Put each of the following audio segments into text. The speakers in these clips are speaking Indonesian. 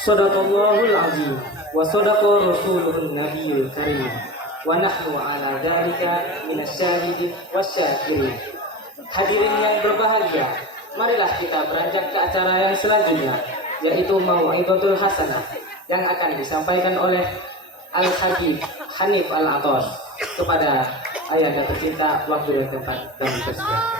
Shadaqallahul azim wa shadaqa rasulun nabiyul karim wa nahnu ala dzalika minasyahidin wasyakirin. Hadirin yang berbahagia, marilah kita beranjak ke acara yang selanjutnya, yaitu Mau'izatul Hasanah yang akan disampaikan oleh Al-Habib Hanif Al-Atos kepada ayahanda tercinta, waktu dan tempat kami persilakan.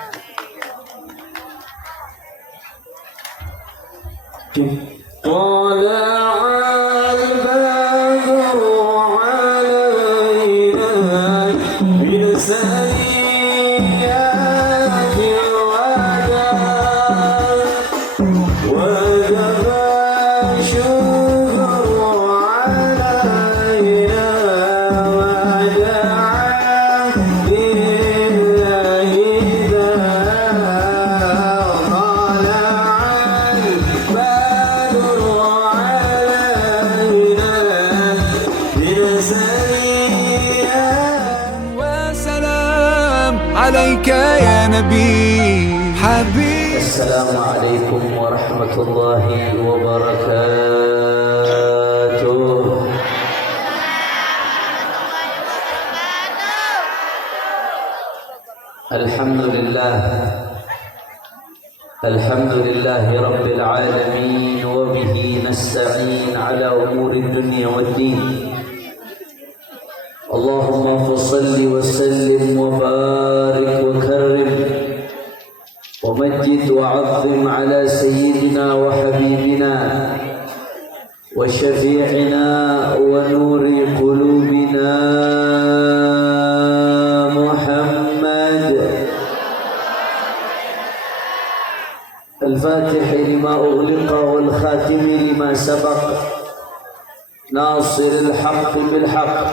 عليك يا نبي حبيب. السلام عليكم ورحمة الله وبركاته. الحمد لله رب العالمين وبه نستعين على أمور الدنيا والدين. اللهم فصل وسلم وبارك وكرم ومجد وعظم على سيدنا وحبيبنا وشفيعنا ونور قلوبنا محمد الفاتح لما أغلق والخاتم لما سبق ناصر الحق بالحق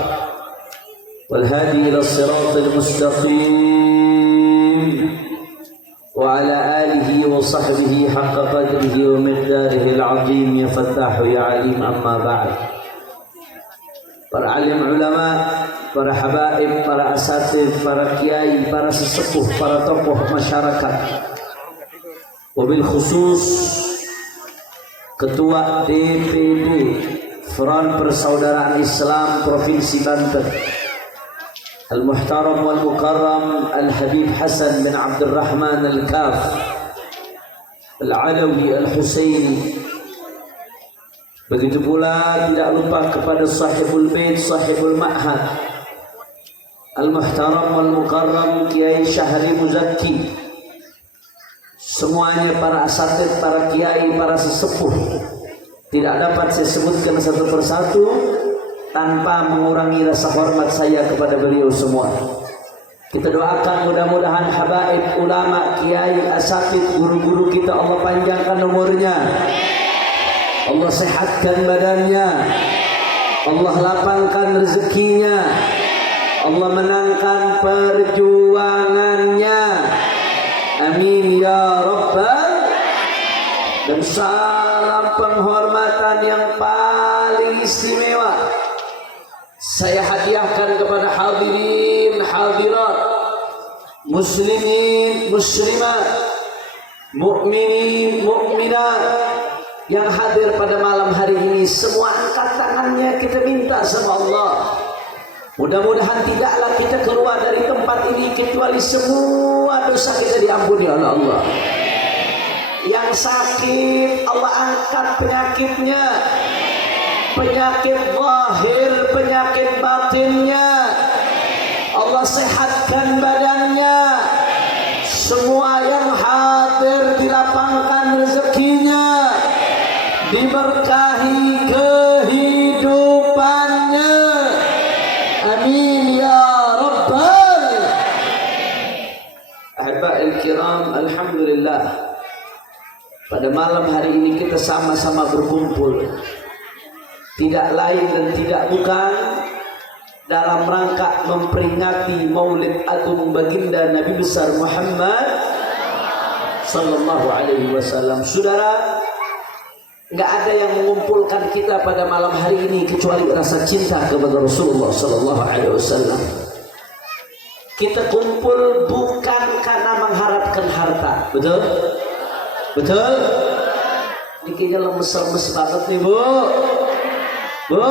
والهادي إلى الصراط المستقيم وعلى آله وصحبه حق قدره ومقداره العظيم. يا فتاح يا عليم. أما بعد. Para alim ulama, para habaib, para asatid, para kiai, para sesepuh, para tokoh masyarakat, wabil khusus Ketua DPD Front Persaudaraan Islam Provinsi Banten Al-Muhtaram wal-Mukarram Al-Habib Hasan bin Abdul Rahman Al-Kaf Al-Alawi Al-Husaini. Begitu pula tidak lupa kepada sahibul bait, sahibul ma'had Al-Muhtaram wal-Mukarram Kiai Syahri Muzakki. Semuanya para asatid, para kiai, para sesepuh, tidak dapat saya sebutkan satu persatu tanpa mengurangi rasa hormat saya kepada beliau semua. Kita doakan mudah-mudahan habaib, ulama, kiai, asatid, guru-guru kita Allah panjangkan umurnya, Allah sehatkan badannya, Allah lapangkan rezekinya, Allah menangkan perjuangannya. Amin ya Rabbal. Dan salam penghormatan yang paling istimewa saya hadiahkan kepada hadirin hadirat, muslimin muslimat, mukminin mukminat yang hadir pada malam hari ini. Semua angkat tangannya, kita minta sama Allah, mudah-mudahan tidaklah kita keluar dari tempat ini kecuali semua dosa kita diampuni oleh Allah. Yang sakit Allah angkat penyakitnya, penyakit zahir, penyakit batinnya Allah sehatkan badannya. Semua yang hadir dilapangkan rezekinya, diberkahi kehidupannya. Amin ya Rabbal. Ahiba'il kiram, alhamdulillah, pada malam hari ini kita sama-sama berkumpul tidak lain dan tidak bukan dalam rangka memperingati Maulid Agung Baginda Nabi besar Muhammad sallallahu alaihi wasallam. Saudara, enggak ada yang mengumpulkan kita pada malam hari ini kecuali rasa cinta kepada Rasulullah sallallahu alaihi wasallam. Kita kumpul bukan karena mengharapkan harta, betul? Betul? Dikira lemes-lemes banget nih Bu. Bu,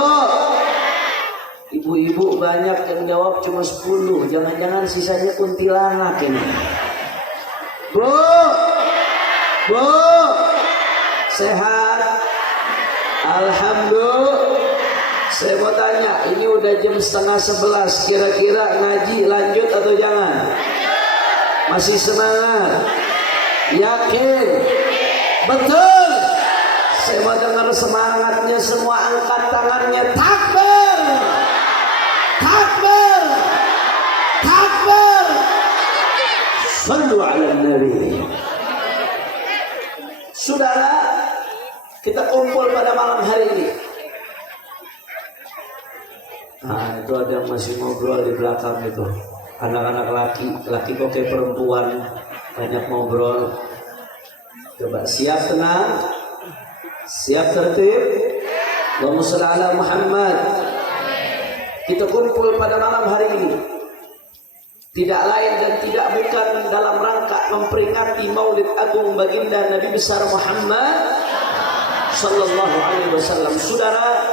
ibu-ibu banyak yang jawab cuma 10. Jangan-jangan sisanya kuntilanak ini. Bu, Bu, sehat? Alhamdulillah. Saya mau tanya, ini udah jam 10:30. Kira-kira ngaji lanjut atau jangan? Masih semangat? Yakin? Betul? Saya mau dengar semangatnya semua, angkat tangannya. Takbir! Takbir! Takbir! Sallu ala Nabi. Saudara, kita kumpul pada malam hari ini. Nah, itu ada yang masih ngobrol di belakang itu. Anak-anak laki kok kayak perempuan, banyak ngobrol. Coba siap tenang, siap tertib. Allahumma shalli ala Muhammad. Kita kumpul pada malam hari ini tidak lain dan tidak bukan dalam rangka memperingati Maulid Agung baginda Nabi besar Muhammad sallallahu alaihi wasallam. Saudara,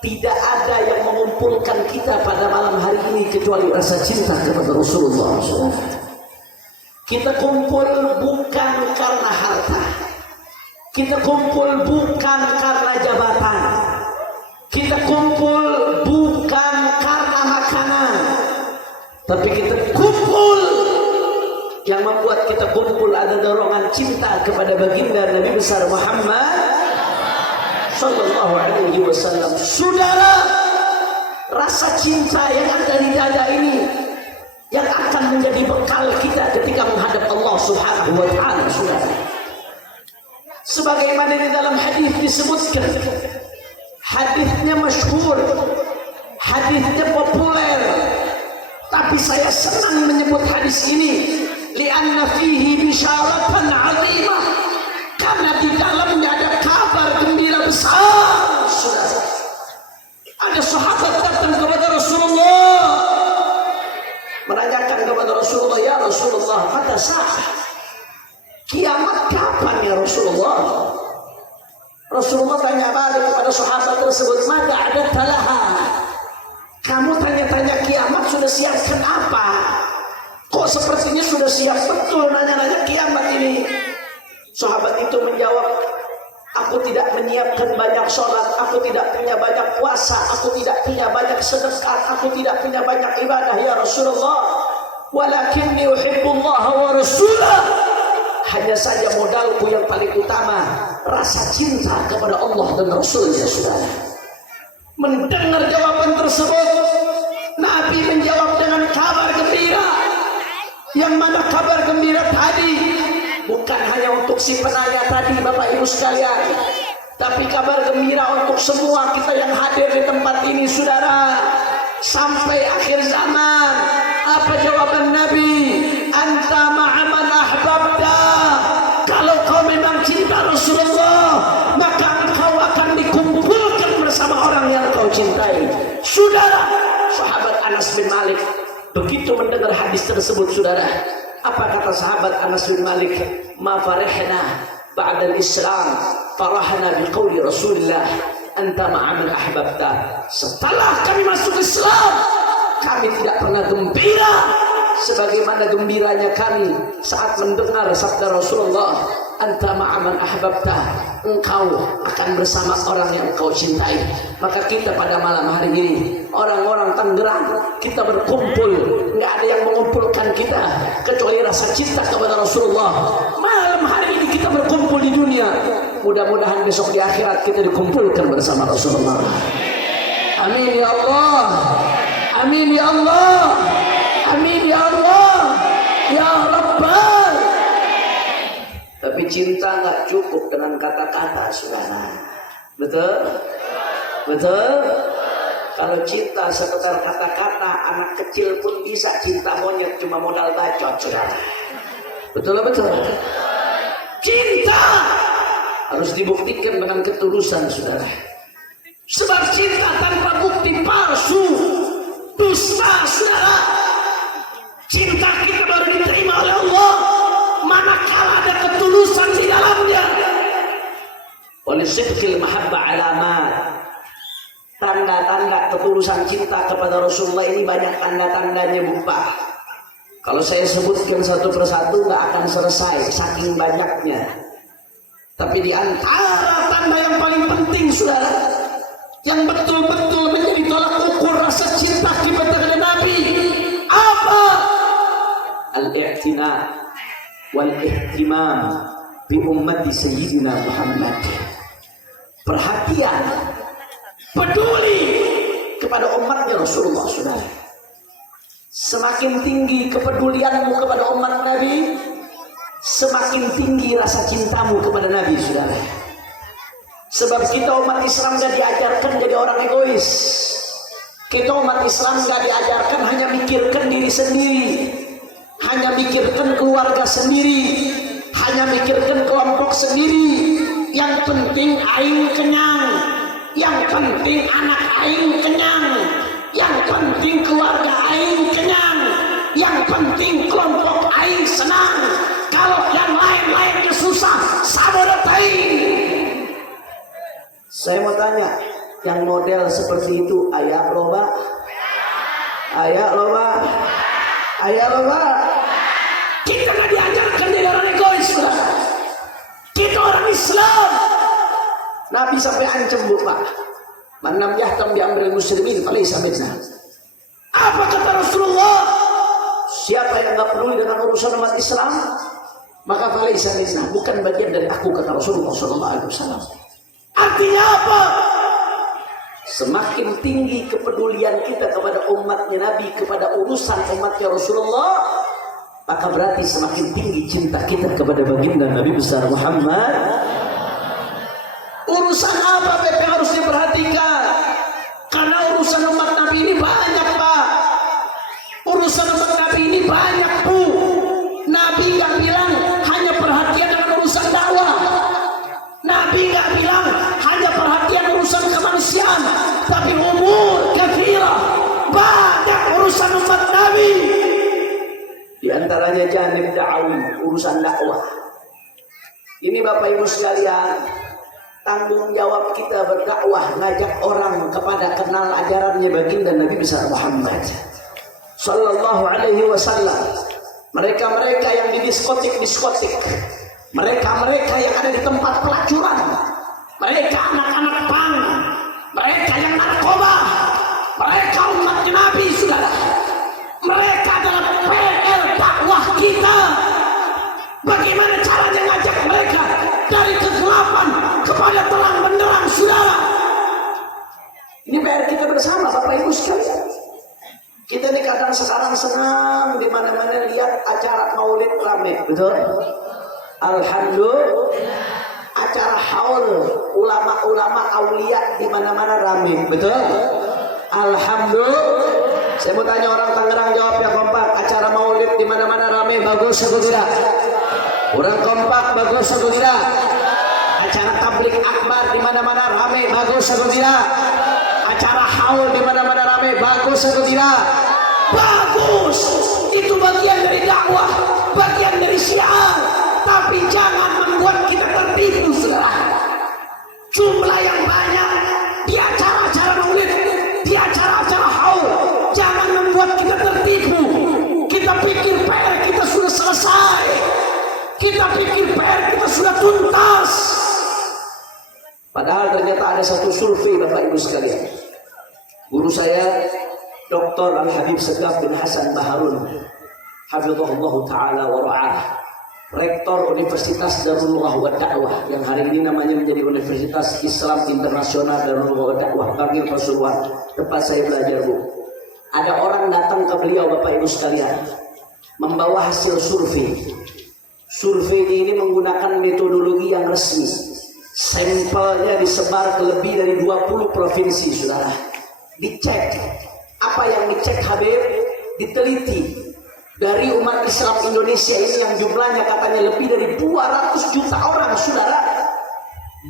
tidak ada yang mengumpulkan kita pada malam hari ini kecuali rasa cinta kepada Rasulullah SAW. Kita kumpul bukan karena harta, kita kumpul bukan karena jabatan, kita kumpul bukan karena makanan, tapi kita kumpul, yang membuat kita kumpul ada dorongan cinta kepada baginda Nabi besar Muhammad sallallahu alaihi wasallam. Saudara, rasa cinta yang ada di dada ini yang akan menjadi bekal kita ketika menghadap Allah Subhanahu wa taala. Saudara, sebagaimana di dalam hadis disebutkan, hadisnya masyhur, hadisnya populer, tapi saya senang menyebut hadis ini li'anna fihi bisyaratan 'azimah, karena di dalamnya ada kabar gembira besar. Saudara, ada sahabat datang kepada Rasulullah menanyakan kepada Rasulullah, ya Rasulullah, mata sah, kiamat kapan ya Rasulullah? Rasulullah tanya balik kepada sahabat tersebut, maka ada talaha, kamu tanya-tanya kiamat sudah siapkan apa? Kok sepertinya sudah siap betul nanya-nanya kiamat ini? Sahabat itu menjawab, aku tidak menyiapkan banyak sholat, aku tidak punya banyak puasa, aku tidak punya banyak sedekah, aku tidak punya banyak ibadah ya Rasulullah. Walakinni uhibbullah wa rasulah. Hanya saja modalku yang paling utama rasa cinta kepada Allah dan Rasulnya. Saudara, mendengar jawaban tersebut, Nabi menjawab dengan kabar gembira. Yang mana kabar gembira tadi bukan hanya untuk si penanya tadi, Bapak Ibu sekalian, tapi kabar gembira untuk semua kita yang hadir di tempat ini. Saudara, sampai akhir zaman, apa jawaban Nabi? Anta ma'aman ahbabta. Kalau kau memang cinta Rasulullah, maka engkau akan dikumpulkan bersama orang yang kau cintai. Saudara, sahabat Anas bin Malik begitu mendengar hadis tersebut, saudara, apa kata sahabat Anas bin Malik? Ma farihna ba'da al-Islam farahna biqauli Rasulillah anta ma'aman ahbabta. Setelah kami masuk Islam, kami tidak pernah gembira sebagaimana gembiranya kami saat mendengar sabda Rasulullah, anta ma'aman ahbabta, engkau akan bersama orang yang engkau cintai. Maka kita pada malam hari ini, orang-orang Tangerang, kita berkumpul, nggak ada yang mengumpulkan kita kecuali rasa cinta kepada Rasulullah. Malam hari ini kita berkumpul di dunia, mudah-mudahan besok di akhirat kita dikumpulkan bersama Rasulullah. Amin ya Allah, amin ya Allah, amin ya Allah, ya Rabbal. Tapi cinta nggak cukup dengan kata-kata, saudara. Betul? Betul? Kalau cinta sekedar kata-kata, anak kecil pun bisa cinta monyet, cuma modal bacot, saudara. Betul? Betul? Cinta harus dibuktikan dengan ketulusan, saudara. Sebab cinta tanpa bukti palsu, dusta, saudara. Cinta kita baru diterima oleh Allah manakala ada ketulusan di dalamnya. Oleh sidqil mahabbah alamat. Tanda-tanda ketulusan cinta kepada Rasulullah ini banyak tanda-tandanya Pak. Kalau saya sebutkan satu persatu nggak akan selesai saking banyaknya. Tapi di antara tanda yang paling penting saudara, yang betul-betul menjadi tolak ukur rasa cinta kita kepada Nabi, apa? Al-i'tina wal ihtimam bi ummati sayyidina Muhammad. Perhatian, peduli kepada umatnya Rasulullah saudara. Semakin tinggi kepedulianmu kepada umat Nabi, semakin tinggi rasa cintamu kepada Nabi saudara. Sebab kita umat Islam gak diajarkan jadi orang egois. Kita umat Islam gak diajarkan hanya mikirkan diri sendiri, hanya mikirkan keluarga sendiri, hanya mikirkan kelompok sendiri. Yang penting aing kenyang, yang penting anak aing kenyang, yang penting keluarga aing kenyang, yang penting kelompok aing senang. Kalau yang lain-lainnya susah, sabar aing. Saya mau tanya, yang model seperti itu ayah loba? Ayah loba? Ayah loba? Kita nggak diajarkan jadi orang egois, saudara. Kita orang Islam. Nabi sampai ancam bu Pak. Man lam yahtam bi amril muslimin falaysa minna. Apa kata Rasulullah? Siapa yang nggak peduli dengan urusan umat Islam, maka falaysa minna, bukan bagian dari aku, kata Rasulullah SAW. Artinya apa? Semakin tinggi kepedulian kita kepada umatnya Nabi, kepada urusan umatnya Rasulullah, maka berarti semakin tinggi cinta kita kepada baginda Nabi besar Muhammad. Urusan apa BP harus diperhatikan? Karena urusan umat Nabi ini banyak Pak. Urusan umat Nabi ini banyak Bu. Nabi gak bilang hanya perhatian dengan urusan dakwah. Nabi gak bilang hanya perhatian urusan kemanusiaan, tapi umur kathirah, banyak urusan umat Nabi. Di antaranya janib da'awi, urusan dakwah. Ini Bapak Ibu sekalian, tanggung jawab kita berdakwah, ngajak orang kepada kenal ajarannya baginda Nabi besar Muhammad sallallahu alaihi wasallam. Mereka-mereka yang di diskotik, mereka-mereka yang ada di tempat pelacuran, mereka anak-anak pang, mereka yang narkoba, mereka umatnya Nabi saudara. Mereka adalah PR dakwah kita. Bagaimana caranya ngajak mereka dari kegelapan kepada terang benderang saudara. Ini PR kita bersama Bapak Ibu sekalian. Kita ini kadang sekarang senang di mana-mana lihat acara maulid rame, betul? Alhamdulillah. Acara haul ulama-ulama aulia di mana-mana rame, betul? Alhamdulillah. Saya mau tanya orang Tangerang, jawab yang kompak. Acara maulid di mana-mana rame, bagus atau tidak? Orang kompak, bagus atau tidak? Acara tablik akbar di mana-mana rame, bagus atau tidak? Acara haul di mana-mana rame, bagus atau tidak? Bagus. Itu bagian dari dakwah, bagian dari syiar. Tapi jangan membuat kita tertipu saudara. Jumlah yang banyak di acara-acara maulid, di acara-acara haul, jangan membuat kita tertipu. Kita pikir PR kita sudah selesai, kita pikir PR kita sudah tuntas. Padahal ternyata ada satu survei Bapak Ibu sekalian. Guru saya Dr. Al-Habib Segaf bin Hasan Baharun hafizahullah ta'ala wa ra'ah, Rektor Universitas Darullah wa Da'wah yang hari ini namanya menjadi Universitas Islam Internasional Darullah wa Da'wah, Bangil Pasuruan, tempat saya belajar Bu. Ada orang datang ke beliau Bapak Ibu sekalian membawa hasil survei. Survei ini menggunakan metodologi yang resmi. Sampelnya disebar ke lebih dari 20 provinsi saudara. Dicek. Apa yang dicek Habib? Diteliti. Dari umat Islam Indonesia ini yang jumlahnya katanya lebih dari 200 juta orang saudara,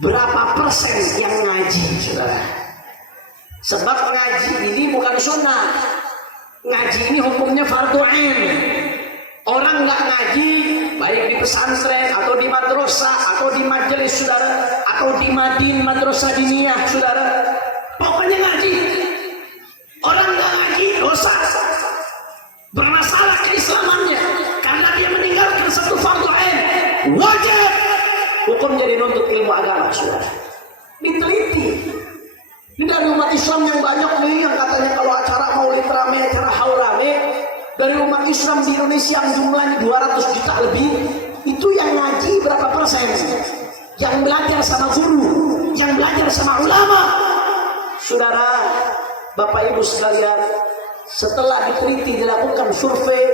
berapa persen yang ngaji saudara? Sebab ngaji ini bukan sunnah, ngaji ini hukumnya fardu ain. Orang nggak ngaji baik di pesantren atau di madrasah atau di majelis saudara atau di Madin Madrasah Diniyah, saudara, pokoknya ngaji. Orang nggak ngaji dosa, bermasalah keislamannya karena dia meninggalkan satu fardu ain wajib. Hukum jadi nuntut ilmu agama, saudara. Diteliti. Ini dari umat Islam yang banyak nih yang katanya kalau acara maulid rame, acara haul rame, dari umat Islam di Indonesia yang jumlahnya 200 juta lebih, itu yang ngaji berapa persen? Yang belajar sama guru, yang belajar sama ulama. Saudara, Bapak Ibu sekalian, setelah diteliti, dilakukan survei,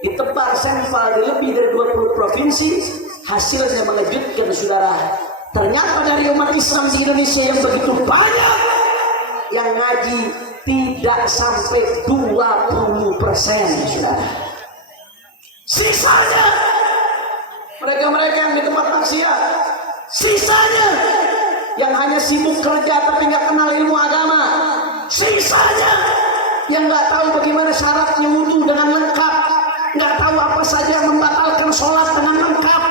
ditebar sampel di lebih dari 20 provinsi, hasilnya mengejutkan, saudara. Ternyata dari umat Islam di Indonesia yang begitu banyak, yang ngaji tidak sampai 20%, saudara. Sisanya mereka-mereka yang di tempat maksiat, sisanya yang hanya sibuk kerja tapi nggak kenal ilmu agama, sisanya yang nggak tahu bagaimana syaratnya wudu dengan lengkap, nggak tahu apa saja yang membatalkan sholat dengan lengkap,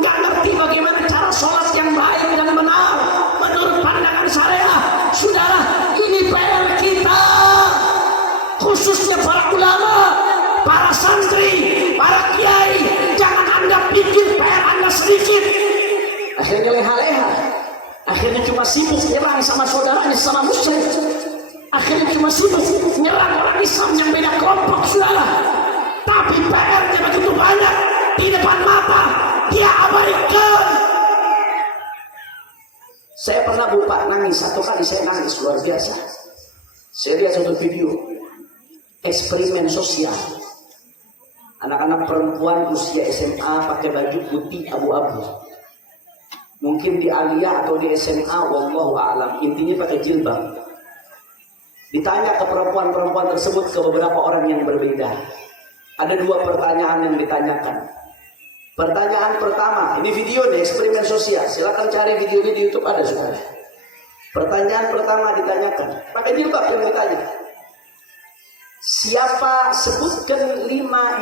nggak ngerti bagaimana cara sholat yang baik dan benar menurut pandangan syariah. Saudara, ini PR kita, khususnya para ulama, para santri, para kiai. Jangan Anda pikir PR Anda sedikit, akhirnya leha-leha, akhirnya cuma sibuk nyerang sama saudaranya, sama musyrik, akhirnya cuma sibuk nyerang orang Islam yang beda kelompok, saudara. Tapi PR-nya begitu banyak di depan mata, dia abaikan. Saya pernah buka nangis, satu kali saya nangis luar biasa. Saya lihat satu video eksperimen sosial. Anak-anak perempuan usia SMA pakai baju putih abu-abu. Mungkin di Aliyah atau di SMA, wallahu a'lam. Intinya pakai jilbab. Ditanya ke perempuan-perempuan tersebut, ke beberapa orang yang berbeda. Ada dua pertanyaan yang ditanyakan. Pertanyaan pertama, ini video deh, eksperimen sosial. Silakan cari video di YouTube, ada, saudara. Pertanyaan pertama ditanyakan, pakai jilbab yang ditanya. Siapa, sebutkan 5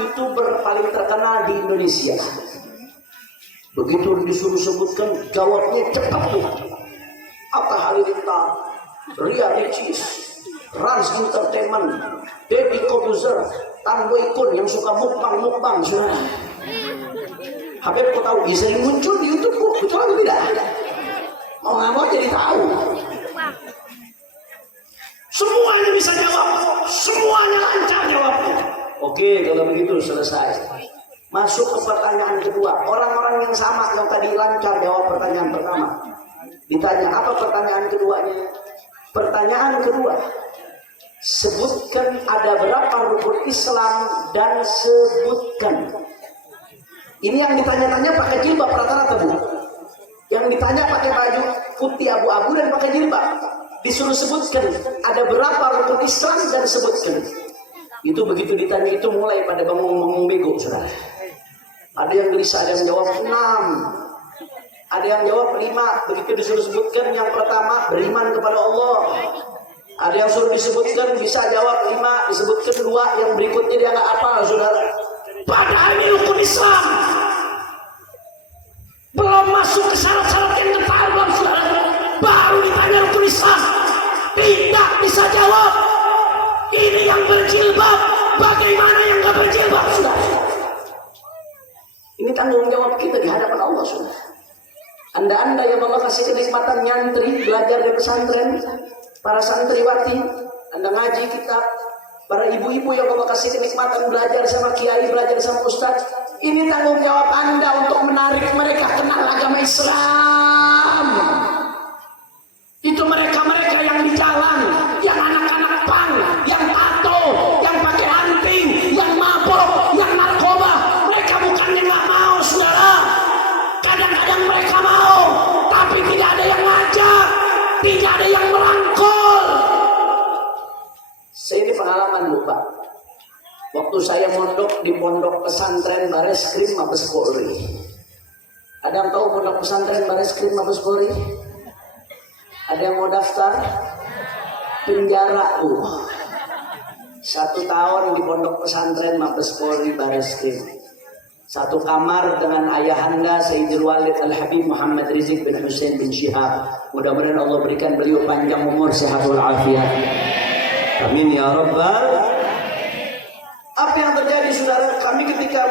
YouTuber paling terkenal di Indonesia. Begitu disuruh sebutkan, jawabnya cepat tuh. Atta Halilintar, Ria Ricis, Rans Entertainment, Deddy Kobuzer, Tan Boykun yang suka mukbang, saudara. Habib, kau tahu dia sering muncul di YouTube, betul atau tidak? Mau nggak mau jadi tahu. Semuanya bisa jawab, semuanya lancar jawabnya. Oke, kalau begitu selesai. Masuk ke pertanyaan kedua. Orang-orang yang sama yang tadi lancar jawab pertanyaan pertama, ditanya apa pertanyaan keduanya? Pertanyaan kedua, sebutkan ada berapa rukun Islam dan sebutkan. Ini yang ditanya-tanya pakai jilbab rata-rata, Bu. Yang ditanya pakai baju putih abu-abu dan pakai jilbab. Disuruh sebutkan ada berapa rukun Islam dan sebutkan. Itu begitu ditanya itu mulai pada bengong-bengong bego, saudara. Ada yang gelisah, ada yang jawab 6. Ada yang jawab 5. Begitu disuruh sebutkan yang pertama beriman kepada Allah. Ada yang suruh disebutkan bisa jawab 5, disebutkan 2, yang berikutnya dia nggak apa, saudara. Padahal ini rukun Islam. Belum masuk ke syarat-syarat yang detail, belum, saudara. Baru ditanya rukun Islam, tidak bisa jawab. Ini yang berjilbab, bagaimana yang nggak berjilbab, saudara? Ini tanggung jawab kita di hadapan Allah, saudara. Anda yang Allah kasih kenikmatan nyantri, belajar di pesantren, para santriwati, Anda ngaji kitab, para ibu-ibu yang Allah kasih kenikmatan belajar sama kiai, belajar sama ustaz, ini tanggung jawab Anda untuk menarik mereka kenal agama Islam. Itu mereka-mereka yang di jalan, yang anak-anak pang, yang tato, yang pakai anting, yang mabok, yang narkoba. Mereka bukannya nggak mau, saudara. Kadang-kadang mereka mau, tapi tidak ada yang ngajak, tidak ada yang merangkul. Saya ini pengalaman, Bu, Pak. Waktu saya mondok di pondok pesantren Bareskrim Mabes Polri. Ada yang tahu pondok pesantren Bareskrim Mabes Polri? Ada yang mau daftar? Penjara, Bu. 1 tahun di pondok pesantren Mabes Polri Bareskrim. Satu kamar dengan ayahanda Sayyidul Walid Al-Habib Muhammad Rizik bin Hussein bin Syihab. Mudah-mudahan Allah berikan beliau panjang umur, sehat walafiat. Amin ya rabbal. Apa yang terjadi saudara? Kami ketika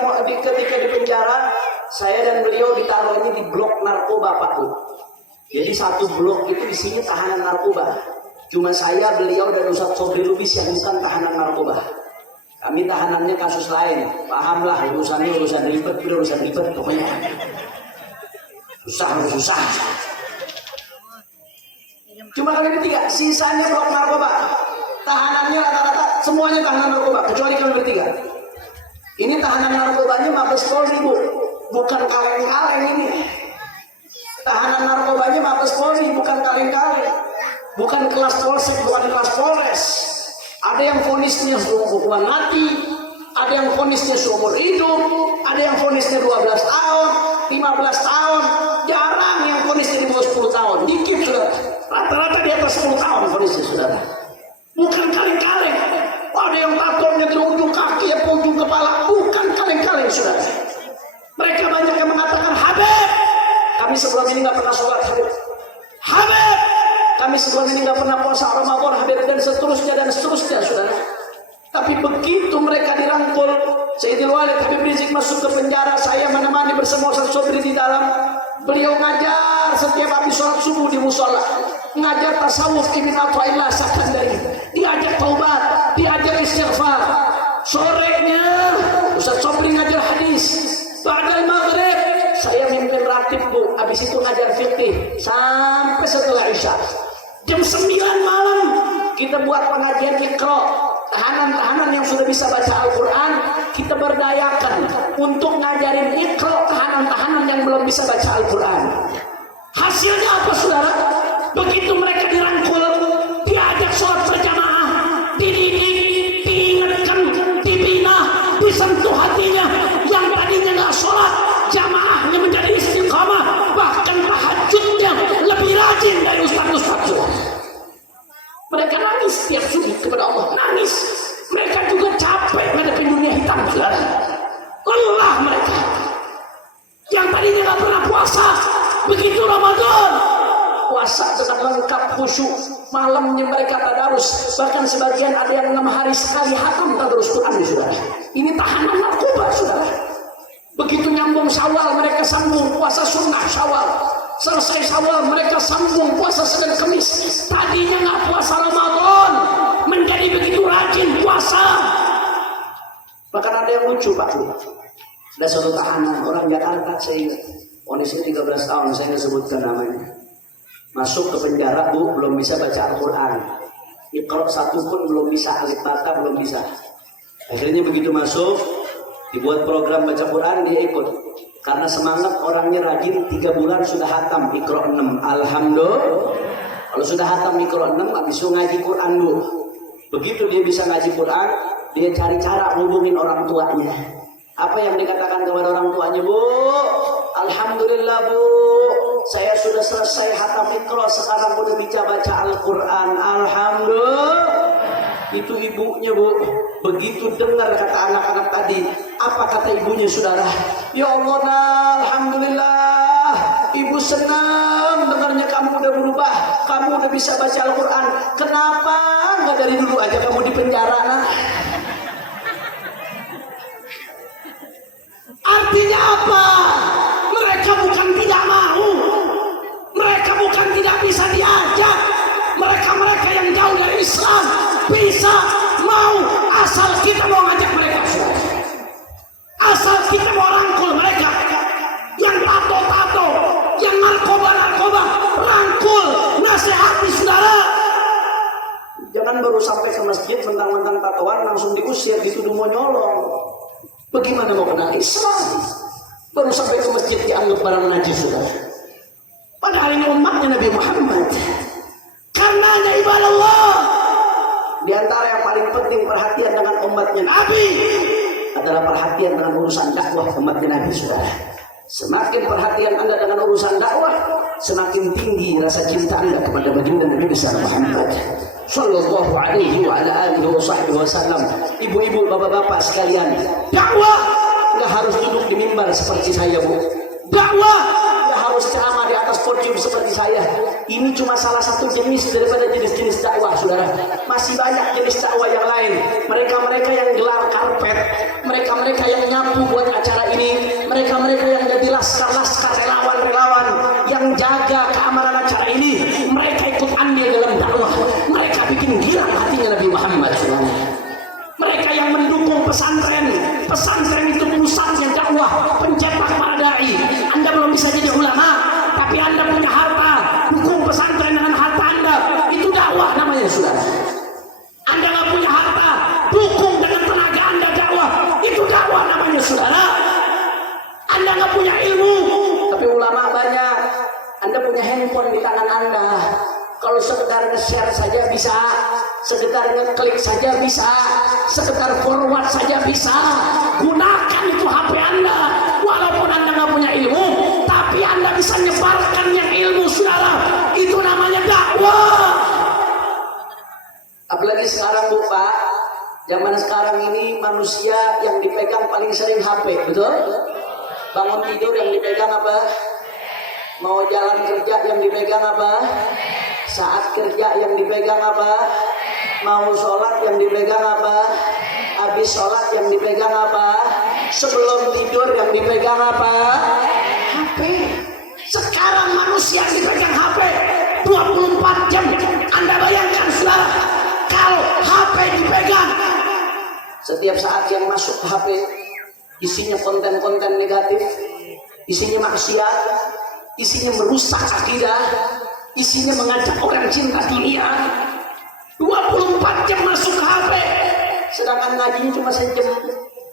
di penjara, saya dan beliau ditaruh ini di blok narkoba Pak Bu. Jadi satu blok itu isinya tahanan narkoba. Cuma saya, beliau dan Ustadz Sobri Lubis yang bukan tahanan narkoba. Kami tahanannya kasus lain, pahamlah urusannya urusan ribet pokoknya susah. Cuma kami bertiga, sisanya blok narkoba. Tahanannya rata-rata semuanya tahanan narkoba, kecuali kami bertiga. Ini tahanan narkobanya Mabes Polri Bu, bukan kaleng-kaleng ini. Tahanan narkobanya Mabes Polri, bukan kaleng-kaleng, bukan kelas polsek, bukan kelas polres. Ada yang vonisnya hukuman mati, ada yang vonisnya seumur hidup, ada yang vonisnya 12 tahun, 15 tahun, jarang yang vonisnya di bawah 10 tahun, dikit saudara. Rata-rata di atas 10 tahun vonisnya saudara. Bukan kaleng-kaleng. Ada yang tatonya di ujung kaki, ya ujung kepala, bukan kaleng-kaleng saudara. Mereka banyak yang mengatakan Habib, kami sebelum ini nggak pernah sholat Habib. Habib, kami sebelum ini nggak pernah puasa Ramadan Habib, dan seterusnya saudara. Tapi begitu mereka dirangkul, Sayyidul Walid Habib Rizik masuk ke penjara, saya menemani bersama Ustaz Sobri di dalam. Beliau ngajar setiap habis sholat subuh di musola, ngajar tasawuf Ibn Athaillah Sakandari, diajak taubat, diajak istighfar. Sorenya Ustaz Sobri ngajar hadis. Ba'dal maghrib saya mimpin ratib Bu, habis itu ngajar fikih sampai setelah isya. Jam 9 malam kita buat pengajian Iqra. Tahanan-tahanan yang sudah bisa baca Al-Quran kita berdayakan untuk ngajarin Iqra tahanan-tahanan yang belum bisa baca Al-Quran. Hasilnya apa saudara? Begitu mereka dirangkul, diajak sholat berjamaah, dididik, diingatkan, dibina, disentuh hatinya. Yang tadinya nggak sholat, jamaahnya menjadi istiqamah, bahkan tahajudnya lebih rajin dari ustaz-ustaz. Mereka nangis setiap subuh kepada Allah, nangis. Mereka juga capek menghadapi dunia hitam, saudara. Lelah mereka. Yang tadinya nggak pernah puasa, begitu Ramadan puasa dengan lengkap khusyuk. Malamnya mereka tadarus, bahkan sebagian ada yang 6 hari sekali hatam tadarus Quran, saudara. Ini tahanan narkoba, saudara. Begitu nyambung Syawal, mereka sambung puasa sunnah Syawal. Selesai Syawal mereka sambung puasa Senin Kamis. Tadinya nggak puasa Ramadan, menjadi begitu rajin puasa. Bahkan ada yang lucu Pak. Ada suatu tahanan orang Jakarta, saya kondisinya 13 tahun, saya nggak sebutkan namanya. Masuk ke penjara Bu, belum bisa baca Al-Quran. Iqra satu pun belum bisa, alif bata belum bisa. Akhirnya begitu masuk, dibuat program baca Quran, dia ikut. Karena semangat, orangnya rajin, 3 bulan sudah hatam Iqra 6. Alhamdulillah. Kalau sudah hatam Iqra 6, habis itu ngaji Quran Bu. Begitu dia bisa ngaji Quran, dia cari cara hubungin orang tuanya. Apa yang dikatakan kepada orang tuanya? Bu, alhamdulillah Bu, saya sudah selesai hatam Iqra, sekarang udah bisa baca Al-Quran. Alhamdulillah. Itu ibunya Bu. Begitu dengar kata anak-anak tadi, apa kata ibunya saudara? Ya Allah, alhamdulillah, ibu senang dengarnya kamu udah berubah, kamu udah bisa baca Al-Quran. Kenapa nggak dari dulu aja kamu di penjara? Nah, artinya apa? Mereka bukan tidak mau, mereka bukan tidak bisa diajak. Mereka yang jauh dari Islam bisa, mau, asal kita mau ngajak mereka, asal kita mau rangkul mereka. Yang tato-tato, yang narkoba, rangkul, nasihati saudara. Jangan baru sampai ke masjid mentang-mentang tatoan langsung diusir, dituduh mau nyolong. Bagaimana mau kenal Islam? Baru sampai ke masjid dianggap barang najis, saudara. Padahal ini umatnya Nabi Muhammad. Karenanya ibadah Allah, di antara yang paling penting perhatian dengan umatnya Nabi adalah perhatian dengan urusan dakwah umatnya Nabi, saudara. Semakin perhatian Anda dengan urusan dakwah, semakin tinggi rasa cinta Anda kepada baginda Nabi besar Muhammad sallallahu alaihi wa ala alihi wasallam. Ibu-ibu, bapak-bapak sekalian, dakwah nggak harus duduk di mimbar mimbar seperti saya, Bu. Dakwah nggak harus ceramah di atas podium seperti saya. Ini cuma salah satu jenis daripada jenis-jenis dakwah, saudara. Masih banyak jenis dakwah yang lain. Mereka-mereka yang gelar karpet, mereka-mereka yang nyapu buat acara ini, mereka-mereka yang jadi laskar-laskar, relawan-relawan yang jaga keamanan acara ini, mereka ikut andil dalam dakwah. Mereka bikin girang hatinya Nabi Muhammad, saudara. Mereka yang mendukung pesantren. Pesantren itu pusatnya dakwah, pencetak para dai. Anda belum bisa jadi ulama, tapi Anda punya harta, dukung pesantren dengan harta Anda. Itu dakwah namanya, saudara. Anda nggak punya harta, dukung dengan tenaga Anda dakwah. Itu dakwah namanya, saudara. Anda nggak punya ilmu, tapi ulama banyak. Anda punya handphone di tangan Anda. Kalau sekedar nge-share saja bisa, sekedar ngeklik saja bisa, sekedar forward saja bisa. Gunakan itu HP Anda. Walaupun Anda nggak punya ilmu, tapi Anda bisa nyebarkan yang ilmu, saudara. Itu namanya dakwah. Apalagi sekarang, Bu, Pak, zaman sekarang ini manusia yang dipegang paling sering HP, betul? Bangun tidur yang dipegang apa? Mau jalan kerja yang dipegang apa? Saat kerja yang dipegang apa? Mau sholat yang dipegang apa? Habis sholat yang dipegang apa? Sebelum tidur yang dipegang apa? HP. Sekarang manusia yang dipegang HP 24 jam. Anda bayangkan, saudara, kalau HP dipegang, setiap saat yang masuk HP isinya konten-konten negatif, isinya maksiat, isinya merusak akidah, isinya mengajak orang cinta dunia. 24 jam masuk ke HP, sedangkan ngajinya cuma sejam.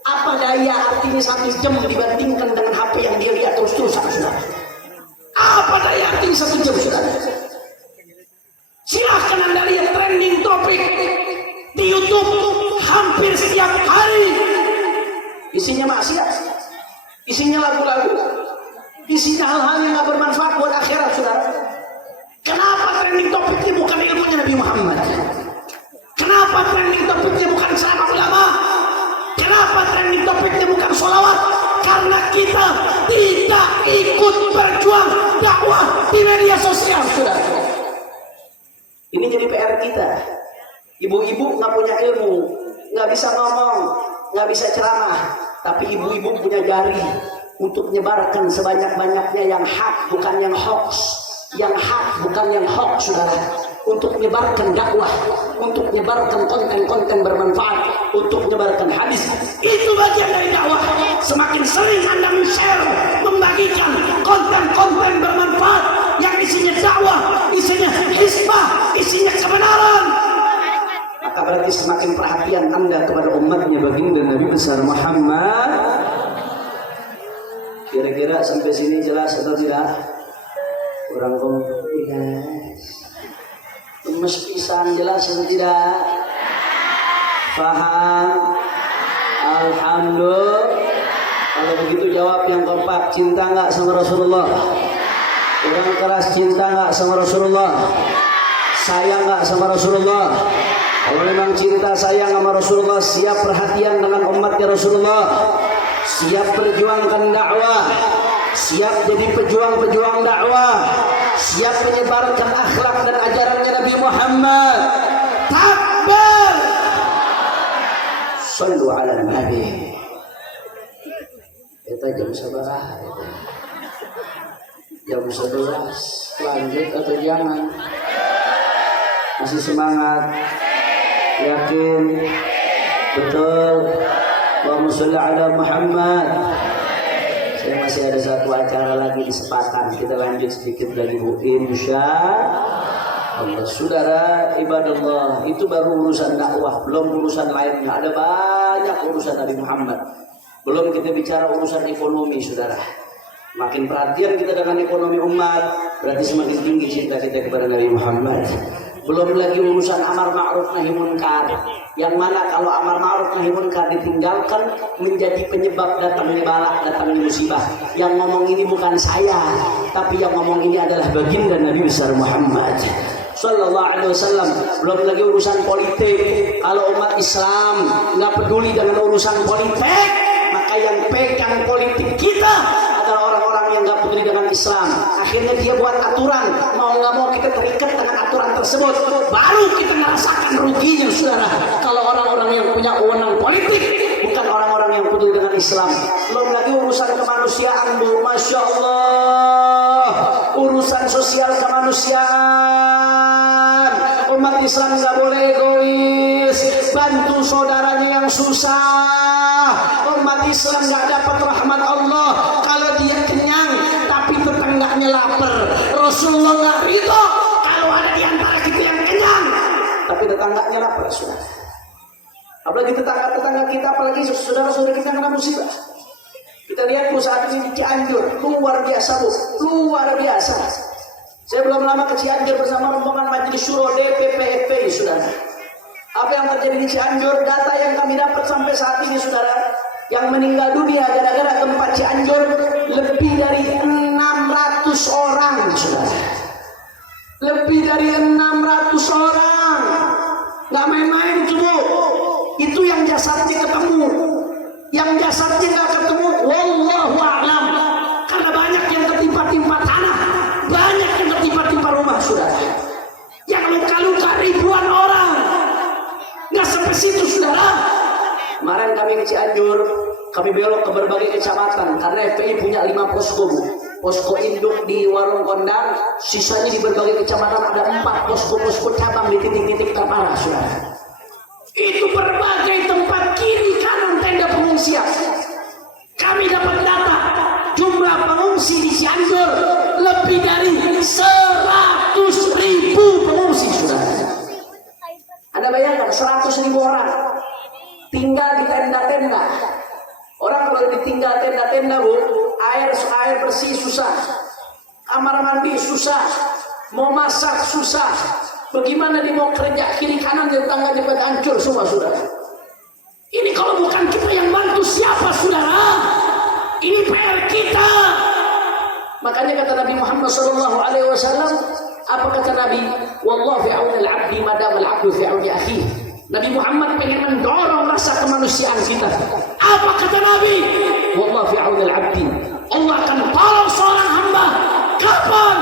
Apa daya artinya 1 jam dibandingkan dengan HP yang dia lihat terus-terusan, saudara? Apa daya artinya 1 jam, saudara? Silahkan Anda lihat trending topik di YouTube hampir setiap hari. Isinya maksiat, isinya lagu-lagu, isinya hal-hal yang gak bermanfaat buat akhirat, saudara. Kenapa trending topiknya bukan ilmunya Nabi Muhammad? Kenapa trending topiknya bukan ceramah ulama? Kenapa trending topiknya bukan sholawat? Karena kita tidak ikut berjuang dakwah di media sosial, saudara. Ini jadi PR kita. Ibu-ibu nggak punya ilmu, nggak bisa ngomong, nggak bisa ceramah, tapi ibu-ibu punya jari untuk menyebarkan sebanyak-banyaknya yang hak, bukan yang hoax. Yang hak, bukan yang hoax, saudara. Untuk menyebarkan dakwah, untuk menyebarkan konten-konten bermanfaat, untuk menyebarkan hadis. Itu bagian dari dakwah. Semakin sering Anda men-share, membagikan konten-konten bermanfaat yang isinya dakwah, isinya hikmah, isinya kebenaran, maka berarti semakin perhatian Anda kepada umatnya baginda Nabi besar Muhammad. Kira-kira sampai sini jelas atau tidak? Kurang kompleks. Lemes pisan, jelas atau tidak? Paham? Alhamdulillah. Kalau begitu jawab yang kompak. Cinta nggak sama Rasulullah? Orang keras, cinta nggak sama Rasulullah? Sayang nggak sama Rasulullah? Kalau memang cinta sayang sama Rasulullah, siap perhatian dengan umatnya Rasulullah, siap perjuangkan dakwah, siap jadi pejuang-pejuang dakwah, siap menyebarkan akhlak dan ajarannya Nabi Muhammad. Takbir. Sallu ala Nabi. Kita jam seberapa? Jam 11. Lanjut atau jangan? Masih semangat? Yakin? Betul? Allahumma sholli ala Muhammad. Saya masih ada satu acara lagi di Sepatan. Kita lanjut sedikit lagi, Bu. Insya Allah. Saudara ibadallah, itu baru urusan dakwah, belum urusan lainnya. Ada banyak urusan Nabi Muhammad. Belum kita bicara urusan ekonomi, saudara. Makin perhatian kita dengan ekonomi umat, berarti semakin tinggi cinta kita kepada Nabi Muhammad. Belum lagi urusan amar ma'ruf nahi munkar, yang mana kalau amar ma'ruf nahi munkar ditinggalkan menjadi penyebab datangnya balak, datangnya musibah. Yang ngomong ini bukan saya, tapi yang ngomong ini adalah baginda Nabi besar Muhammad Sallallahu Alaihi Wasallam. Belum lagi urusan politik. Kalau umat Islam nggak peduli dengan urusan politik, maka maka yang pegang politik kita adalah orang-orang yang gak peduli dengan Islam. Akhirnya dia buat aturan, mau gak mau kita terikat dengan aturan tersebut. Baru kita merasakan ruginya, saudara. Kalau orang-orang yang punya wewenang politik, bukan orang-orang yang peduli dengan Islam. Belum lagi urusan kemanusiaan, Bu. Masya Allah, urusan sosial kemanusiaan. Umat Islam gak boleh egois, bantu saudaranya yang susah. Umat Islam gak dapat rahmat Allah kalau dia kenyang tapi tetangganya lapar. Rasulullah gak ridho kalau ada di antara kita yang kenyang tapi tetangganya lapar, saudara. Apalagi tetangga-tetangga kita, apalagi saudara-saudara kita kena musibah. Kita lihat saat ini di Cianjur, luar biasa, Bu, luar biasa. Saya belum lama ke Cianjur bersama rombongan Majelis Syuro DPP FPI, saudara. Apa yang terjadi di Cianjur, data yang kami dapat sampai saat ini, saudara, yang meninggal dunia gara-gara gempa Cianjur lebih dari 600 orang, saudara. Lebih dari 600 orang. Gak main-main itu, Bu. Itu yang jasadnya ketemu. Yang jasadnya gak ketemu, wallahu a'lam. Karena banyak yang ketimpa-timpa tanah, banyak yang ketimpa-timpa rumah, saudara. Yang luka-luka ribuan orang. Nggak sampai situ, saudara. Kemarin kami ke Cianjur, kami belok ke berbagai kecamatan karena FPI punya 5 posko, Bu. Posko induk di Warung Kondang, sisanya di berbagai kecamatan ada 4 posko-posko cabang di titik-titik terparah, saudara. Itu berbagai tempat kiri kanan tenda pengungsian. Kami dapat data jumlah pengungsi di Cianjur lebih dari 100.000 pengungsi, saudara. Anda bayangkan 100.000 orang tinggal di tenda-tenda. Orang kalau ditinggal tenda-tenda, Bu, air bersih susah, kamar mandi susah, mau masak susah. Bagaimana dia mau kerja kiri kanan tetangganya pada hancur semua, saudara. Ini kalau bukan kita yang bantu siapa, saudara? Ini PR kita. Makanya kata Nabi Muhammad SAW, apa kata Nabi? Wallahu fi auni al-'abdi madam al-'abdu fi auni akhihi. Nabi Muhammad pengen mendorong rasa kemanusiaan kita. Apa kata Nabi? Wallahu fi auni al-'abdi. Allah akan tolong seorang hamba kapan?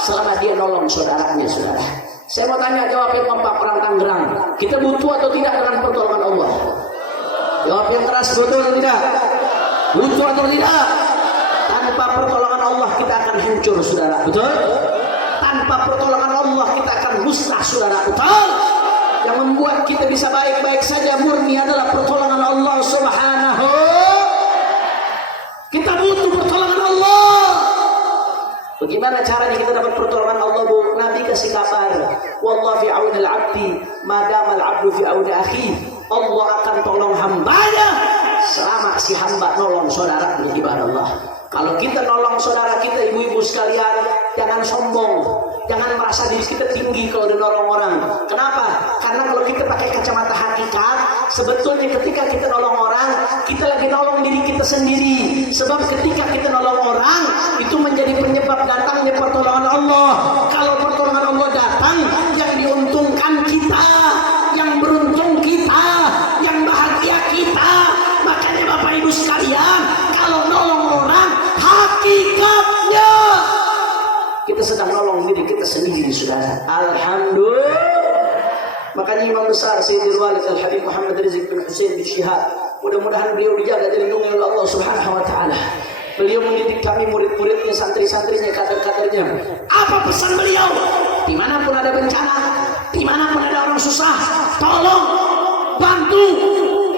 Selama dia nolong saudaranya, saudara. Saya mau tanya, jawabin Bapak orang Tangerang. Kita butuh atau tidak dengan pertolongan Allah? Jawab yang keras, betul atau tidak? Butuh atau tidak? Tanpa pertolongan Allah kita akan hancur, saudara. Betul? Tanpa pertolongan Allah kita akan musnah, saudara. Betul? Yang membuat kita bisa baik-baik saja murni adalah pertolongan Allah Subhanahu. Kita butuh pertolongan Allah. Bagaimana caranya kita dapat pertolongan Allah, Bu? Nabi kasih kabar, wallahu fi auni al-'abdi madam al-'abdu fi auni akhihi. Allah akan tolong hambanya selama si hamba nolong saudaranya, ibadah Allah. Kalau kita nolong saudara kita, ibu-ibu sekalian, jangan sombong, jangan merasa diri kita tinggi kalau udah nolong orang. Kenapa? Karena kalau kita pakai kacamata hakikat, sebetulnya ketika kita nolong orang, kita lagi nolong diri kita sendiri. Sebab ketika kita nolong orang, itu menjadi penyebab datangnya pertolongan Allah. Kalau pertolongan Allah datang, yang diuntungkan kita, yang beruntung kita, yang bahagia kita. Makanya Bapak Ibu sekalian, kalau nolong orang, hakikatnya kita sedang nolong diri kita sendiri, saudara. Alhamdulillah. Makanya Imam besar Sayyidul Walid Al-Habib Muhammad Rizq bin Husain bin Syihab, mudah-mudahan beliau dijaga dilindungi oleh Allah Subhanahu wa taala. Beliau mendidik kami murid-muridnya, santri-santrinya, kader-kadernya. Apa pesan beliau? Dimanapun ada bencana, dimanapun ada orang susah, tolong, bantu.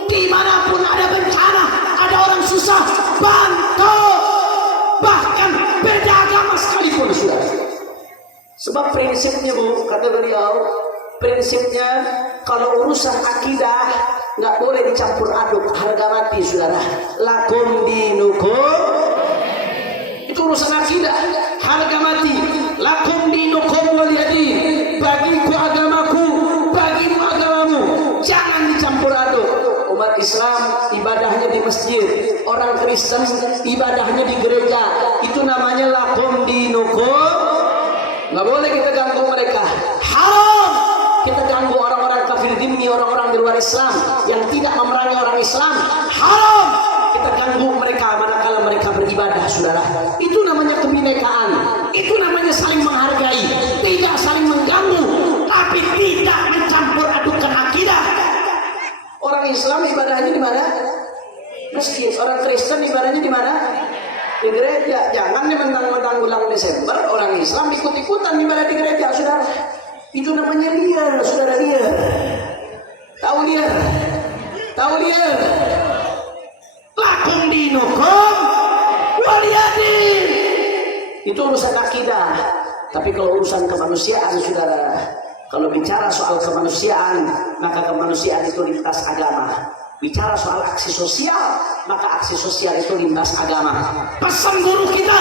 Dimanapun ada bencana, ada orang susah, bantu. Bahkan beda agama sekalipun, saudara. Sebab prinsipnya, Bu, kata beliau, prinsipnya kalau urusan akidah nggak boleh dicampur aduk, harga mati, saudara. Lakum dinukum, itu urusan akidah, harga mati. Lakum dinukum waliyadin, bagiku agamaku, bagimu agamamu, jangan dicampur aduk. Umat Islam ibadahnya di masjid, orang Kristen ibadahnya di gereja, itu namanya lakum dinukum. Nggak boleh kita ganggu mereka, haram kita ganggu orang-orang kafir dhimmi, orang-orang di luar Islam yang tidak memerangi orang Islam, haram terganggu mereka manakala mereka beribadah, saudara. Itu namanya kebinekaan, itu namanya saling menghargai, tidak saling mengganggu, tapi tidak mencampur adukan akidah. Orang Islam ibadahnya di mana? Masjid. Orang Kristen ibadahnya di mana? Di gereja. Jangan nih mentang-mentang bulan Desember orang Islam ikut-ikutan ibadah di gereja, saudara. Itu namanya liar, saudara, liar. Tahu liar? Tahu liar? Lakum dinukum waliyadin. Itu urusan akidah. Tapi kalau urusan kemanusiaan, saudara, kalau bicara soal kemanusiaan, maka kemanusiaan itu lintas agama. Bicara soal aksi sosial, maka aksi sosial itu lintas agama. Pesan guru kita,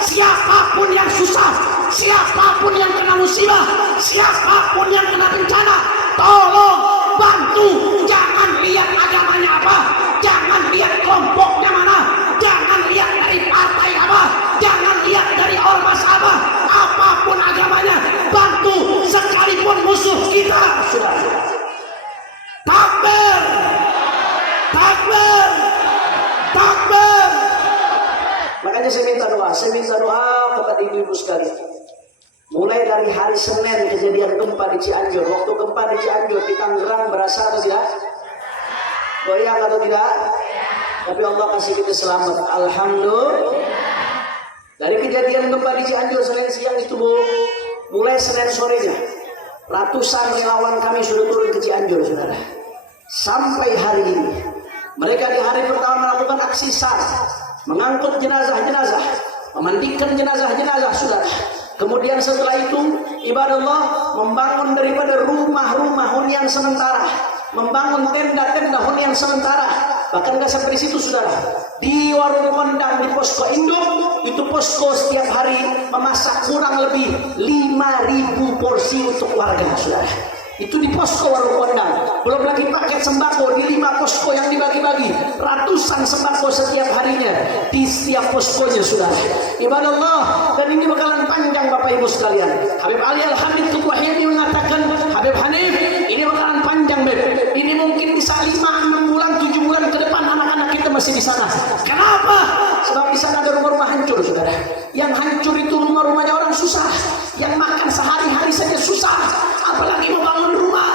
siapapun yang susah, siapapun yang kena musibah, siapapun yang kena bencana, tolong bantu. Jangan lihat agamanya apa, jangan lihat kelompoknya mana, jangan lihat dari partai apa, jangan lihat dari ormas apa, apapun agamanya, bantu sekalipun musuh kita. Sudah. Takbir, takbir, takbir. Makanya saya minta doa kepada ibu-ibu sekalian. Mulai dari hari Senin kejadian gempa di Cianjur, waktu gempa di Cianjur di Tangerang berasa atau tidak? Goyang atau tidak? Tapi Allah kasih kita selamat, alhamdulillah. Dari kejadian gempa di Cianjur Senin siang itu, Bu, mulai Senin sorenya ratusan relawan kami sudah turun ke Cianjur, saudara. Sampai hari ini mereka di hari pertama melakukan aksi SAR, mengangkut jenazah-jenazah, memandikan jenazah-jenazah, saudara. Kemudian setelah itu ibadah Allah membangun daripada rumah-rumah hunian sementara, membangun tenda-tenda hunian sementara. Bahkan nggak sampai di situ, saudara. Di warung kondang, di posko induk, itu posko setiap hari memasak kurang lebih 5.000 porsi untuk warga, saudara. Itu di posko warung kondang. Belum lagi paket sembako di 5 posko yang dibagi-bagi. Ratusan sembako setiap harinya di setiap poskonya, saudara. Ibadah Allah, dan ini bakalan panjang Bapak Ibu sekalian. Habib Ali Al-Hamid Ketua HMI mengatakan, Habib Hanif, ini bakalan panjang, Beb. Ini mungkin bisa 5-6 bulan, 7 bulan ke depan anak-anak kita masih di sana. Kenapa? Sebab di sana ada rumah-rumah hancur, saudara. Yang hancur itu rumah-rumahnya orang susah, yang makan sehari-hari saja susah, apalagi membangun rumah.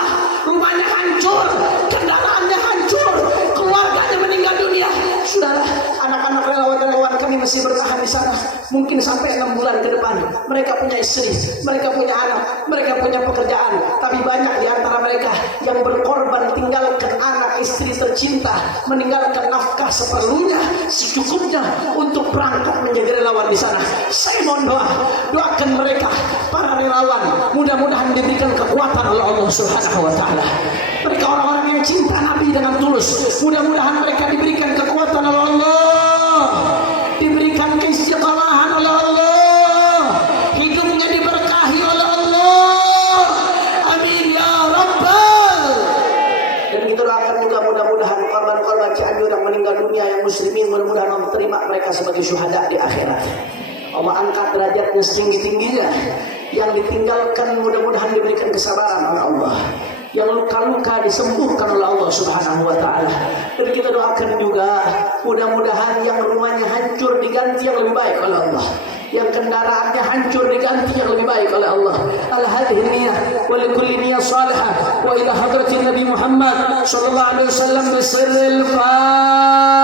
Rumahnya hancur, kendaraannya hancur, keluarganya meninggal dunia. Saudara, anak-anak relawan-relawan kami masih bertahan di sana, mungkin sampai 6 bulan ke depan. Mereka punya istri, mereka punya anak, mereka punya pekerjaan, tapi banyak di antara mereka yang berkorban tinggalkan anak istri tercinta, meninggalkan nafkah seperlunya, secukupnya untuk berangkat menjadi relawan di sana. Saya mohon doakan mereka, para relawan, mudah-mudahan diberikan kekuatan oleh Allah Subhanahu wa taala. Mereka orang-orang yang cinta Nabi dengan tulus, mudah-mudahan mereka diberikan kekuatan oleh Allah, diberikan keistiqamahan oleh Allah, hidupnya diberkahi oleh Allah. Amin ya rabbal. Dan kita doakan juga mudah-mudahan korban-korban Cianjur yang meninggal dunia, yang muslimin, mudah-mudahan Allah terima mereka sebagai syuhada di akhirat. Allah angkat derajatnya setinggi-tingginya. Yang ditinggalkan mudah-mudahan diberikan kesabaran oleh Allah. Yang luka-luka disembuhkan oleh Allah Subhanahu wa taala. Dan kita doakan juga mudah-mudahan yang rumahnya hancur diganti yang lebih baik oleh Allah. Yang kendaraannya hancur diganti yang lebih baik oleh Allah. Al-hadhihi niyyah wa likulli niyyah salihah wa ila hadratin Nabi Muhammad sallallahu alaihi wasallam bi sirril Fatihah.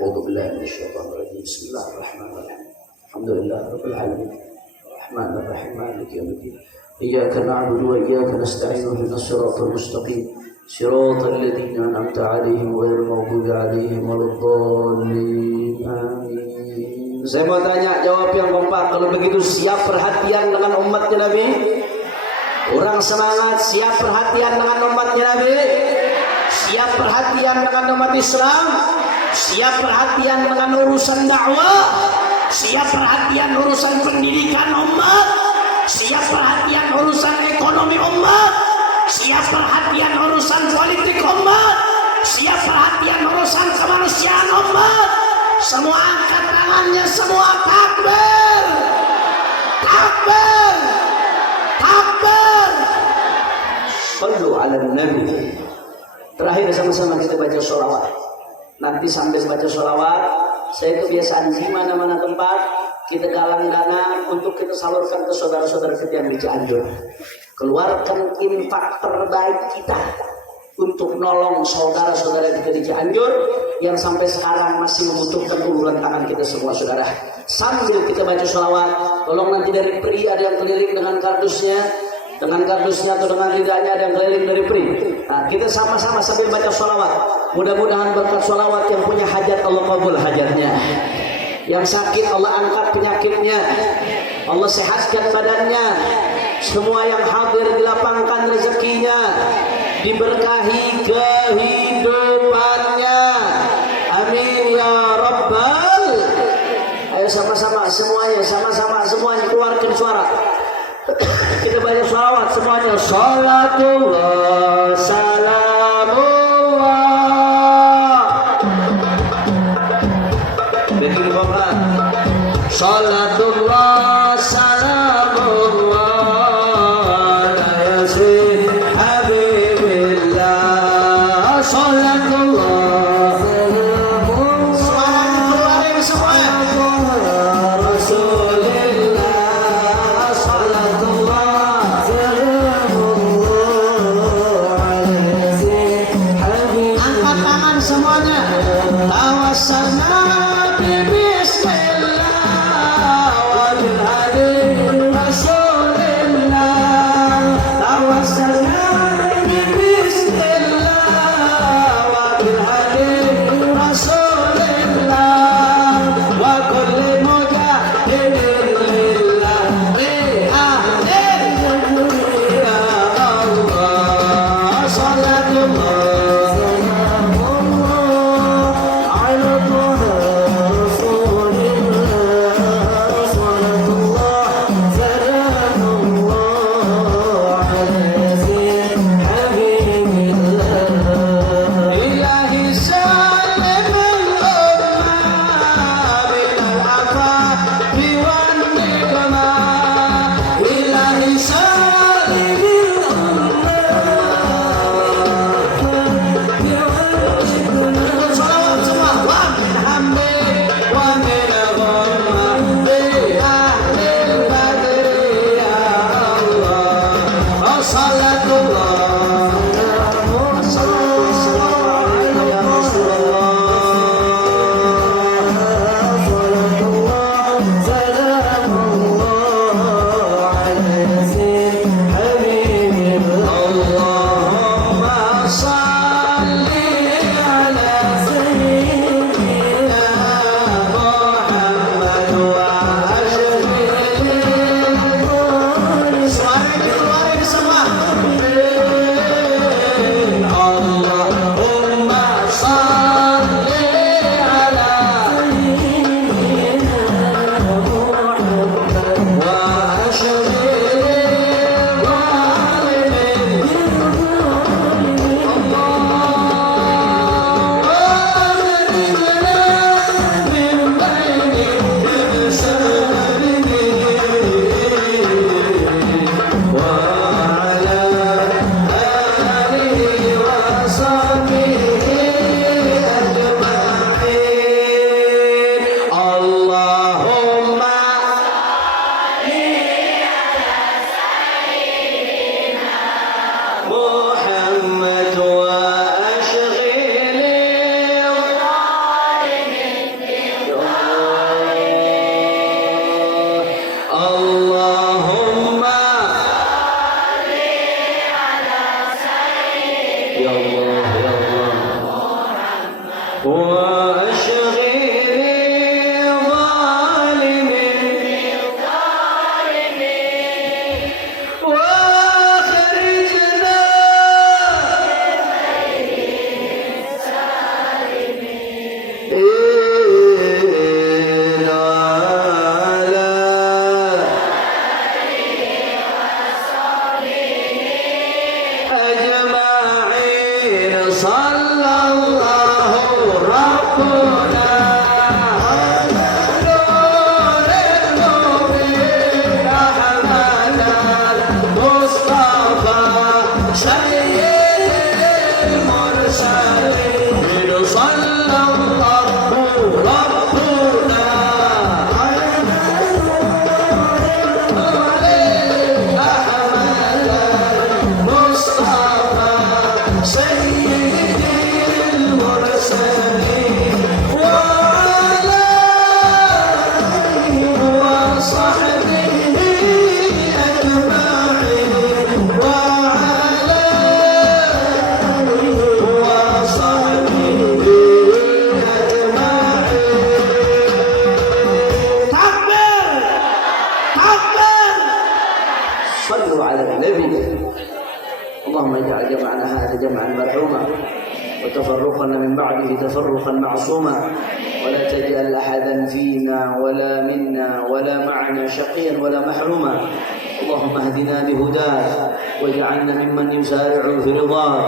A'udzu billahi minasyaitonir rajim. Bismillahirrahmanirrahim. Alhamdulillah rabbil alamin. Arrahmanir rahim. Maliki yaumiddin. إياك نعبد وإياك نستعين اهدنا الصراط المستقيم صراط الذين أنعمت عليهم غير المغضوب عليهم ولا الضالين آمين. Saya mau tanya, jawab yang kompak. Kalau begitu siap perhatian dengan umatnya Nabi? Orang semangat, siap perhatian dengan umatnya Nabi? Siap perhatian dengan umat Islam? Siap perhatian dengan urusan dakwah? Siap perhatian urusan pendidikan umat? Siap perhatian urusan ekonomi umat, siap perhatian urusan politik umat, siap perhatian urusan kemanusiaan umat. Semua angkat tangannya, semua takbir, takbir, takbir. Sallu ala Nabi. Terakhir sama-sama kita baca sholawat. Nanti sambil baca sholawat, saya kebiasaan di mana-mana tempat kita galang dana untuk kita salurkan ke saudara-saudara kita yang di Cianjur. Keluarkan infak terbaik kita untuk nolong saudara-saudara kita di Cianjur yang sampai sekarang masih membutuhkan uluran tangan kita semua, saudara. Sambil kita baca sholawat, tolong nanti dari PRI ada yang keliling dengan kardusnya atau dengan lidahnya ada yang keliling dari PRI. Nah, kita sama-sama sambil baca sholawat. Mudah-mudahan berkat sholawat yang punya hajat Allah kabul hajatnya. Yang sakit Allah angkat penyakitnya, Allah sehatkan badannya. Semua yang hadir dilapangkan rezekinya, diberkahi kehidupannya. Amin ya Rabbal. Ayo sama-sama semuanya, semuanya keluarkan suara. Kita baca sholawat semuanya. Salatullah salamullah. Bikin pelan. Salatullah salamullah. الرحمن صلوا على النبي. اللهم اجعل جمعنا هذا جمعا مرحوما وتفرقنا من بعده تفرقا معصوما ولا تجعل أحدا فينا ولا منا ولا معنا شقيا ولا محروما. اللهم اهدنا بهداك واجعلنا ممن يسارع في رضاك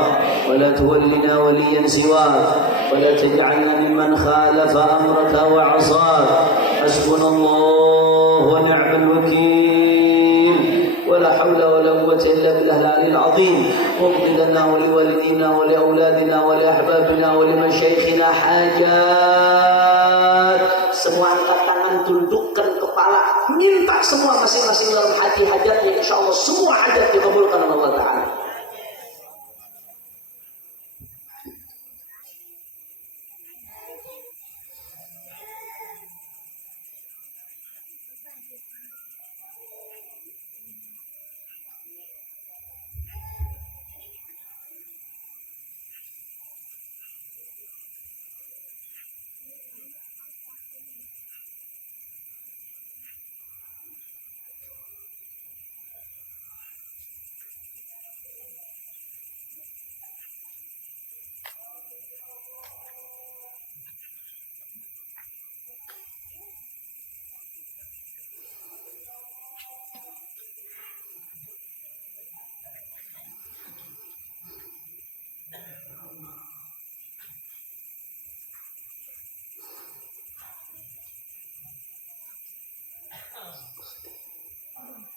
ولا تولنا وليا سواك ولا تجعلنا ممن خالف أمرك وعصاك. حسبنا الله ونعم الوكيل ولا حول ولا قوة إلا بالله العلي العظيم. واقض لنا ولوالدينا ولأولادنا ولأحبابنا ولمشايخنا حاجات. Semua angkat tangan, tundukkan kepala, minta semua masing-masing dalam hati hajatnya. Insya Allah semua hajat dikabulkan oleh Allah Ta'ala.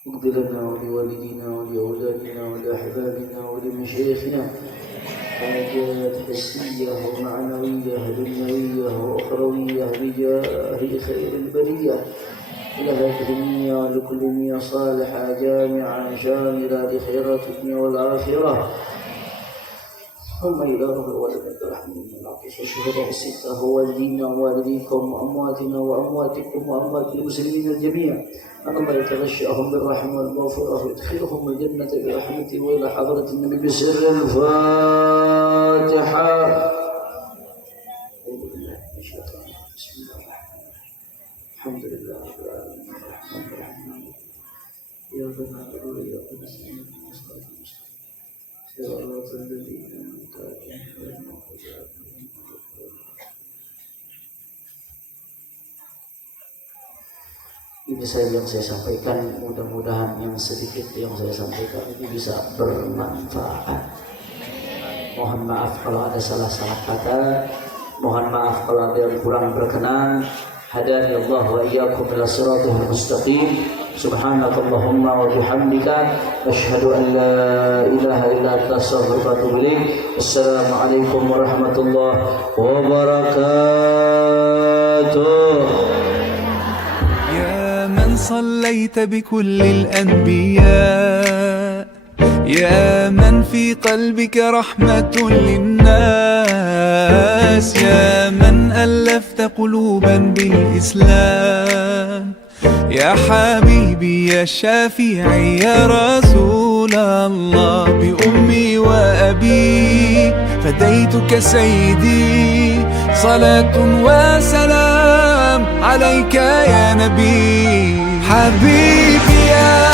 اغفر لنا ولوالدينا ولأولادنا ولأحبابنا ولمشايخنا حاجات حسية ومعنوية دنيوية وأخروية بجاه خير البرية إلى هذه النية ولكل نية صالحة جامعة شاملة لخيرات الدنيا والآخرة. ثم إلى روح الولد الرحمن العطيش الشهداء الستة والدينا ووالديكم وأمواتنا وأمواتكم وأموات المسلمين الجميع أن الله يتغشاهم بالرحمة والمغفرة ويدخلهم الجنة برحمته. وإلى حضرة النبي بسر الفاتحة. بسم الله الرحمن الرحيم. الحمد لله رب العالمين الرحمن الرحيم إياك نعبد وإياك نستعين صراط الذين أنعمت عليهم غير المغضوب عليهم ولا الضالين. Ini saja yang saya sampaikan, mudah-mudahan yang sedikit yang saya sampaikan ini bisa bermanfaat. Mohon maaf kalau ada salah-salah kata, mohon maaf kalau ada yang kurang berkenan. Hadani Allah wa iyyakum ila siratal mustaqim. Subhanakallahumma wa bihamdika asyhadu an la ilaha illa anta astaghfiruka wa atubu ilaik. Wassalamualaikum warahmatullahi wabarakatuh. صليت بكل الأنبياء يا من في قلبك رحمة للناس يا من ألفت قلوبا بالإسلام يا حبيبي يا شافعي يا رسول الله بأمي وأبي فديتك سيدي صلاة وسلام عليك يا نبي حبيبي يا